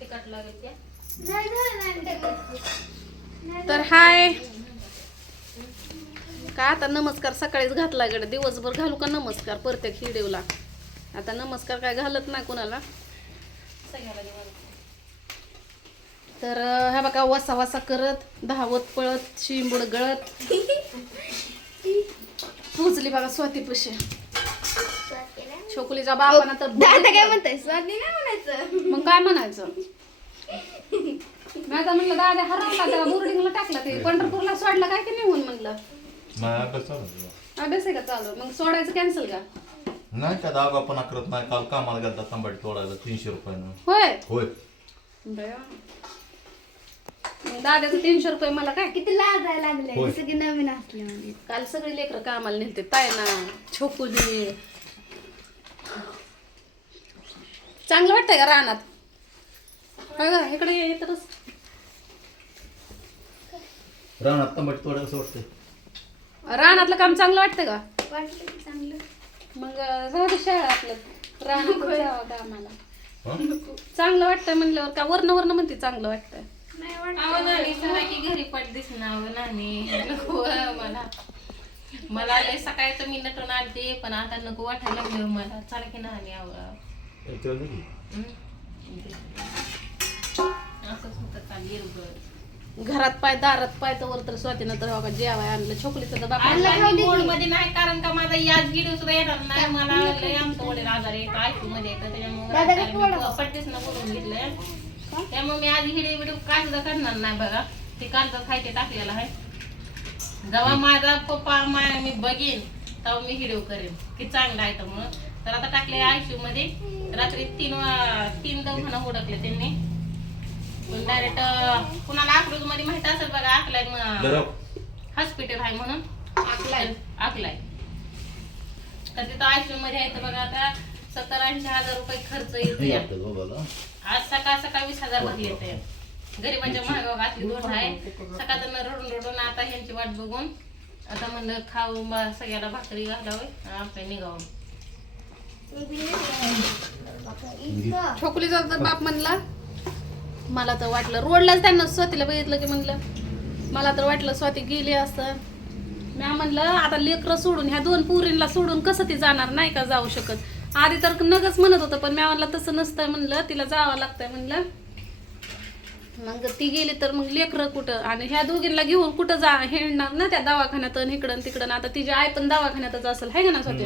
तिखट लागेल त्या. तर हाय का आता नमस्कार सकाळीच घातला गड दिवसभर घालू का नमस्कार प्रत्येक हिडिओला. आता नमस्कार काय घालत नाही कोणाला. सगळ्याला जेवण. तर हा बघा वसा वसा करत धावत पळत शिंबूड गळत पोचली बघा स्वातीपाशी. छोकुलीच्या बापाना तर काय म्हणताय स्वाती नाही म्हणायचं. मग काय म्हणायचं. मी आता म्हणलं दादा हरवला त्याला बोर्डिंगला टाकला ते पंढरपूरला सोडला काय की निघून म्हणलं. अभ्यास आहे का चालू मग सोडायचं कॅन्सल का. नाही का दागा पण करत नाही. काल कामाला गेलता तांबाटी तोडायला 300 रुपयानं. होय होय बया. मग दादाचं 300 रुपये मला काय. किती लाजायला लागले होय. सगळे नवीन असले म्हणजे. काल सगळी लेकरं कामाला नेते तायना छोकुली. चांगलं वाटतंय का रानात. होय का इकडे ये तरच रानात तांबाटी तोडायला असं वाटतंय. रानातलं काम चांगलं वाटतं का. वाटलं की चांगलं. मग जाऊ दे शाळा आपलं रानात जावं कामाला. हं? चांगलं वाटतंय म्हणल्यावर का वर्ण वर्ण म्हणते चांगलं वाटतंय. नाही अहो वाटत. नानी सरा की घरी पट दिसणार नानी नको मला लय सकाळचं मी नटून आलते पण आता नको वाटायला लागलं मला. चला की नानी याच्यावर नाही. असंच होतं काल गिरगड. घरात पाय दारात पाय तर वर तर स्वातीनं तर बघा जेवाय आणलं छोकलीचं तर बापा आज मी बोर्ड मध्ये नाही कारण का माझा याच गिडू सुद्धा येणार नाही. मला लय आमचं वडील आजार आहे आयसीयू मध्ये येतं त्याच्यामुळे पट्टीस न करून घेतलंय. त्यामुळे मी आज हिडे बिडू काय सुद्धा करणार नाही बघा. ते कालचं खायचे टाकलेलं आहे. जेव्हा माझा पप्पा मी बघेन तेव्हा मी हिडीओ करेन की चांगला आहे तर म्हणून. तर आता टाकले आयसीयू मध्ये रात्री 3 दवाखाना हुडकले त्यांनी. डायरेक्ट कुणाला अकलूज मध्ये माहित असेल बघा अकलाय हॉस्पिटल आहे म्हणून अकलाय. तर तिथं आयसीयू मध्ये आहे बघा आता 70-80 हजार रुपये खर्च येतो. आज सकाळ 20,000 मध्ये येते. गरीबांच्या महागाव घातली दोन आहे. सकाळचं रडून रडून आता ह्यांची वाट बघून आता म्हणलं खाऊ सगळ्याला भाकरी घालावं आपल्या निघावं. छोकलीचा तर बाप म्हणला मला तर वाटलं रोडलाच त्यांना स्वातीला बघितलं की म्हणलं मला तर वाटलं स्वाती गेली असतं. मी म्हणलं आता लेकरं सोडून ह्या 2 पोरींना सोडून कसं ती जाणार नाही का जाऊ शकत. आधी तर नगच म्हणत होतं पण मी म्हणलं तसं नसतंय म्हणलं तिला जावं लागतंय म्हणलं. मग ती गेली तर मग लेकरं कुठं आणि ह्या दोघींना घेऊन कुठं जा हेळणार ना त्या दवाखान्यात इकडं तिकडं. आता तिची आई पण दवाखान्यातच असेल हाय का ना स्वाती.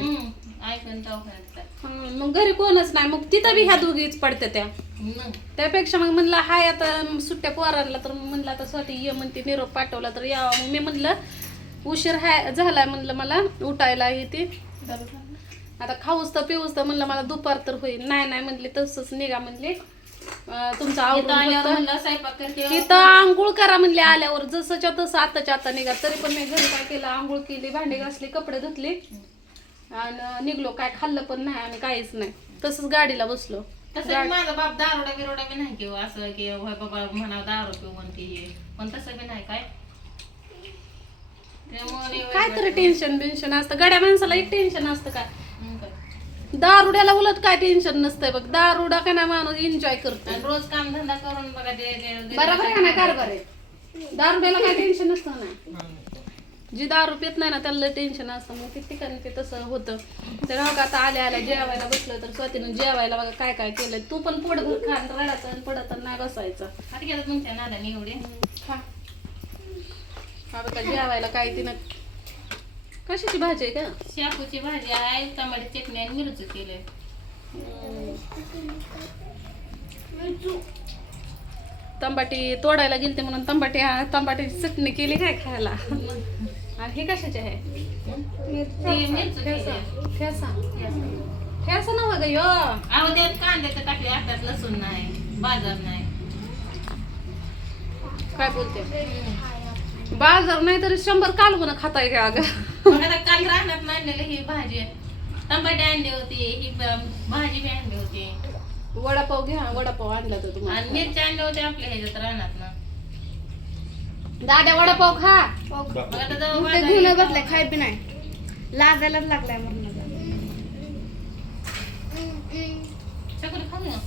ऐकून दवाखान्यात मग घरी कोणच नाही मग तिथं बी ह्या दोघीच पडते त्या. त्यापेक्षा मग म्हणलं हाय आता सुट्ट्या पोरांना तर म्हणलं आता स्वाती ये म्हणते निरोप पाठवला तर यावं. मग मी म्हणलं उशीर हाय झालाय म्हणलं मला उठायला येते आता खाऊच तर पिऊच तर म्हणलं मला दुपार तर होईल. नाही म्हणले तसंच निघा म्हणले तुमचं आवडून स्वयंपाक तिथं आंघोळ करा म्हणले आल्यावर जसंच्या तसं आताच्या आता निघा. तरी पण मी घरी काय केलं आंघोळ केली भांडी घासली कपडे धुतले आणि निघलो. काय खाल्लं पण नाही आणि काहीच नाही तसंच गाडीला बसलो. तसं माझा बाप दारोडा बिरोडा बी नाही किंवा असं की होय बाबा म्हणा दारू पिऊ म्हणते पण तसं बी नाही काय. काय तरी टेन्शन बिन्शन असतं गड्या माणसाला एक टेन्शन असतं काय. दारुड्याला उलट काय टेन्शन नसतंय बघ. दारुडा का ना माणूस एन्जॉय करतो रोज काम धंदा करून बघा बरोबर आहे का नाही कारभार आहे. दारुड्याला काय टेन्शन नसतं ना. जी दारू पित नाही ना त्याला टेन्शन असतं. मग किती ठिकाणी ते तसं होतं. तर हो का आता आल्या जेवायला बसलं तर स्वातीनं जेवायला बघा काय काय केलंय. तू पण पोटभर खा रडायचं आणि पडत नाही बसायचं. आता गेलं तुमच्या नादाने एवढे खा हा बघा जेवायला काय तिनं कशाची भाजी आहे का. शापूची भाजी आहे टमाटे चटणी आणि मिरची केले. तंबाटी तोडायला गेलते म्हणून तंबाटीची चटणी केली काय खायला. आणि हे कशाचे आहे ठेसा नव्ह ग यो. अहो त्यात कांदे तर टाकले आताच लसूण नाही बाजार नाही. काय बोलते बाजार नाही तरी 100 कालवून खाताय का अगं. मग आता काल राहण्यात आणलेली ही भाजी टमाटे आणली होती ही भाजी बी आणली होती. वडापाव घ्या वडापाव आणला तर तुम्हाला आणि मिरची आणले होते आपल्या ह्याच्यात राहण्यात ना. दाद्या वडापाव खा. मग आता जाऊ ते गुन्हा बसलाय खाय बी नाही लाजायलाच लागलाय म्हणून. सगळं खाऊ ना.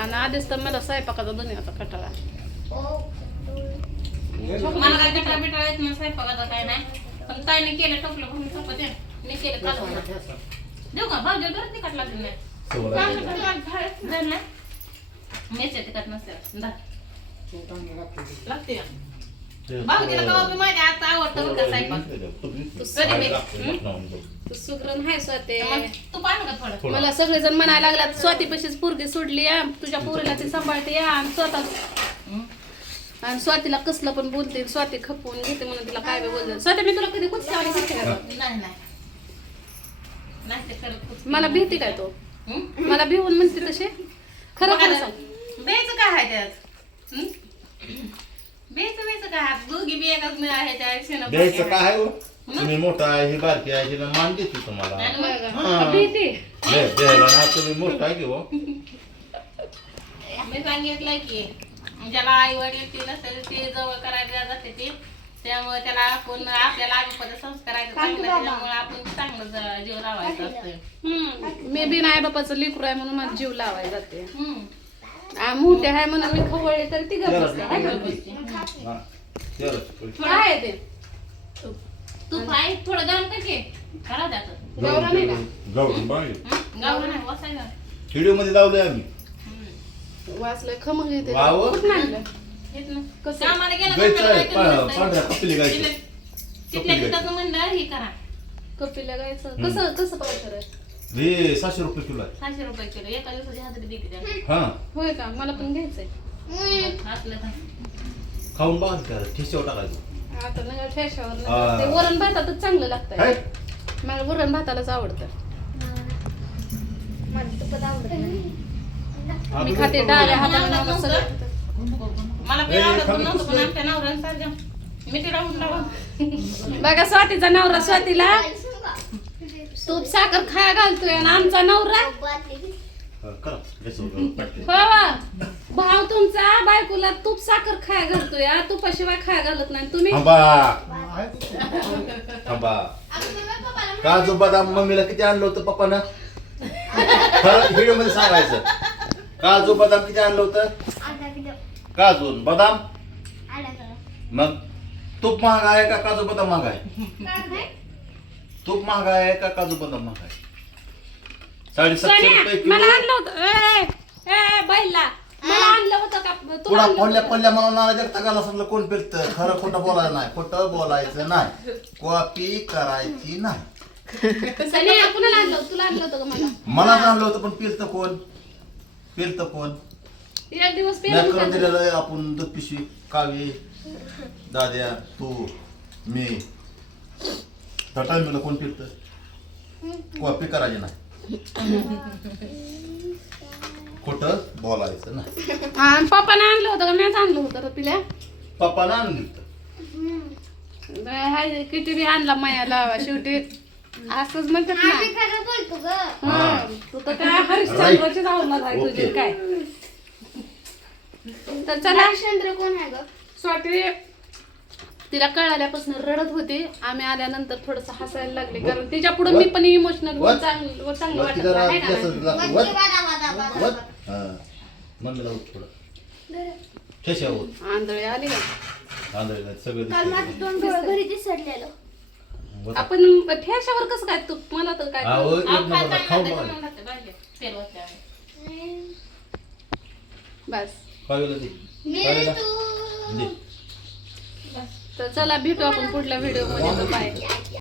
आणि आधीच तर मला स्वयंपाकाचा दुनियाचा कटाळा. मला काय कटाळा बिटाळा येत नाही स्वयंपाकाचा काय नाही. पण ताईने केलं टोपलं भरून चपात्या. मी केलं कालवण. देऊ का भाऊजी बरं तिखट लागली नाही. मिरच्या तिखट नसते लागते का? भाऊजीला कवा बी माझ्या आता आवडतं बरं का स्वयंपाक. तू सुगरण हाय स्वाती. मग तू पाहिलं का थोडं? मला सगळेजण म्हणायला लागल्यात स्वातीपाशीच पोरगी सोडली या, तुझ्या पोरीला ती सांभाळते या, आणि स्वातीला कसलं पण बोलते, स्वाती खपवून घेते म्हणून तिला काय बी बोलते. स्वाती मी तुला कधी कुठं करते का? नाही नाही ते करत खूप. मला भीती काय तो? मला भिवून म्हणते तसे खरं खरं सांग. बेच काय आहे त्यात? बेच काय आहे? दोघी बी एकाच ह्याच्या शेणात द्यायचं काय आहे हो? तुम्ही मोठा आहे ही बारकी आहे हिला मान देते तुम्हाला. हा. भीती द्यायला ना तुम्ही मोठा आहे की हो. मी सांगितलं की ज्याला आई वडील ती नसते ते जवळ करायला जाते ते, त्यामुळे त्याला आपण आपल्याला आम्ही संस्कार आहे चांगलं, त्याच्यामुळे आपण चांगलं जीव लावायचा असतं. मी बी नाही बापाचं लेकरू आहे म्हणून मला जीव लावायला जाते. मोठे आहे म्हणून मी खवळले तर ती गप्प बसते. हा, तेवढंच. काय आहे ते? तूप आहे थोडं गरम करते करा द्याचं. गावरा नाही का? गावठी बाई. गावलं नाही वसायला. व्हिडिओ मध्ये लावले आम्ही. वाचलंय खमंग येते. वाव. कुठं आणलं? हेच ना. कसं? कामाला गेलं गायचं आहे, तर काय पांढऱ्या कपिली गायचं. तिथल्या तिथं म्हणलं हे करा कपिला गायचं कसं कसं पावसाळ्यात आहे? हे 700 रुपये किलो आहे. 600 रुपये किलो एका दिवसाची हाजरी देते त्याला. हा होय का? मला पण घ्यायचंय. असलं तर खाऊन बघा करा ठेच्यावर टाकायचं. आता नाही ठेशावर हा. नाही. ते वरण भातातच चांगलं लागतंय. काय? मला वरण भातालाच आवडतं. मला तुपत आवडत नाही. मी खाते डाव्या हाताने नवरा सगळं. मला पण आवडत नव्हतं पण आमच्या नवऱ्यानं सारखं मिठी राहून लावा. बघा स्वातीचा नवरा स्वातीला तूप साखर खाया घालतोय आणि आमचा नवरा हा, करा गॅसवर पटकन. भाव तुमचा बायकोला तूप साखर खाया घालतोय. तुपाशिवाय खाया घालत नाही तुम्ही. थांबा. काजू बदाम मम्मीला किती आणलं होतं पप्पानं? खरं व्हिडिओ मध्ये सांगायचं. काजू बदाम किती आणलं होतं? काजू बदाम. मग तूप महाग आहे का काजू बदाम महाग आहे? तूप महाग आहे का काजू बदाम महाग आहे? 750 रुपये किलो. मला आणलं होतं बैला मला आणलं होतं का तुला पुढा आणलं फोडल्या होतं? फोडल्या मला नाला जगता गाला समजा कोण फिरत खरं खोटं बोलायचं नाही, खोटं बोलायचं नाही, कॉपी करायची नाही. सनी, कुणाला आणलं होतं? तुला आणलं होतं का मला? मला आणलं होतं पण फिरतं कोण? फिरतं कोण? एक दिवस मी करून दिलेलं आहे आपण दूध पिशवी कावी दाद्या तू मी त्या टायमिंगला कोण फिरतं? कॉपी करायची नाही, खोटं बोलायचं नाही. पप्पाने आणलं होतं का? मीच आणलं होतं पिल्या. पप्पाला आणून दिलं. हाय किती बी आणला माया लावा शेवटी असंच म्हणतात ना. आम्ही खरं बोलतो ग. तू तर काय हरिश्चंद्राचीच अवलाद आहे तुझी काय. तर चला हरिश्चंद्र कोण आहे ग? स्वाती तिला कळाल्यापासून रडत होती. आम्ही आल्यानंतर थोडस हसायला लागले कारण तिच्या पुढे मी पण इमोशनल चांगलं वाटत नाही ना. मम्मीला थोडं ठेच्यावर आंधळे आली का? आंधळी सगळं काल माझं दोन डोळे घरी दिसरलेलं. आपण ठेशावर कसं काय तू मला तर काय अहो, एक खाऊ नंबरला खाऊ बघा. तेल वाटलं बस. खावीला दे. मी खावीला तू दे. तर चला भेटू आपण पुढल्या व्हिडिओ मध्ये. बाय.